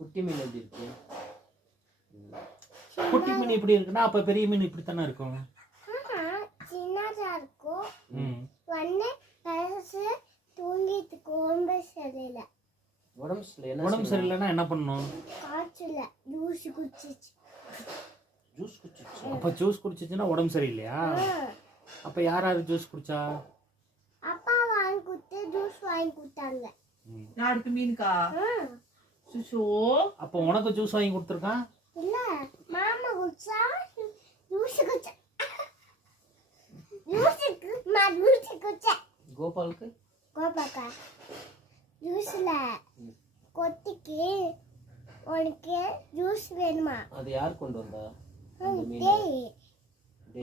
குட்டி மீன் எப்படி இருக்கு? குட்டி மீன் இப்படி இருக்குன்னா அப்ப பெரிய மீன் இப்படி தானே இருக்கும். சின்னதா இருக்கும். ம். ஒண்ணு கலசு தூங்கிட்டு ரொம்ப சரியில்லை. உடம்பு சரியில்லைன்னா என்ன பண்ணணும்? காய்ச்சல ஜூஸ் குடிச்சிச்சு. ஜூஸ் குடிச்சிச்சு. அப்ப ஜூஸ் குடிச்சிச்சுன்னா உடம்பு சரியில்லையா? அப்ப யாராரு ஜூஸ் குடிச்சா? அப்பா வாங்கி கொடுத்து ஜூஸ் வாங்கி கொடுத்தாங்க. யாருக்கு? மீனுக்கா? சுஷோ. அப்ப உனக்கு ஜூஸ் வாங்கி கொடுத்துருக்கான்? இல்ல மாமா குடிச்சா ஜூஸ் குடிச்சா. ஜூஸ் குடிச்சா. கோபாலுக்கு? கோபாக்கா ஜூஸ்ல கொத்திக்கு உனக்கு ஜூஸ் வேணுமா? அது யார் கொண்டு வந்தா?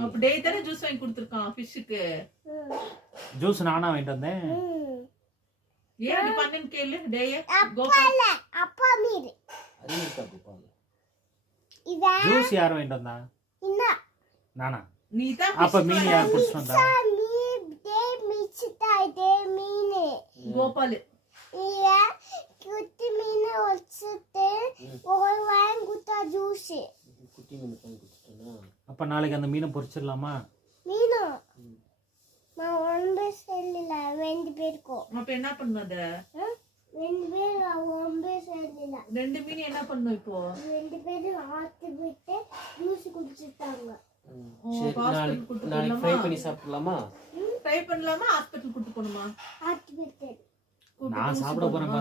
அப்ப டேய் தான ஜூஸ் வாங்கி கொடுத்திருக்கான் ஃபிஷ்க்கு. ஜூஸ் நானா வாங்கிட்டு வந்தேன். ஏன் அப்படி பண்ணேன்னு கேளு டேய். கோபால அப்பா மீது அது இருக்கா கோபால்? இத ஜூஸ் யார் வாங்கிட்டு வந்தா? இன்ன நானா? நீ தான். அப்ப மீன் யார் புடிச்சிட்டு வந்தா? கோபால். இத குட்டி மீன் வச்சிட்டு ஒரு வாங்கி கொடுத்தா ஜூஸ். குட்டி மீன் வாங்கி கொடுத்துட்டேனா? அப்ப நாளைக்கு அந்த மீனை பொரிச்சிடலாமா? மீனு நான் ஒன்பது செல்லில ரெண்டு பேருக்கும். அப்ப என்ன பண்ணுது? ரெண்டு பேரும் ஒன்பது செல்லில ரெண்டு மீன் என்ன பண்ணும் இப்போ? ரெண்டு பேரும் ஆத்து விட்டு ஜூஸ் குடிச்சிட்டாங்க. சரி, நாளைக்கு ஃப்ரை பண்ணி சாப்பிடலாமா? ட்ரை பண்ணலாமா? ஹாஸ்பிடல் கூட்டி போணுமா? ஆத்து விட்டு நான் சாப்பிட போறேன்.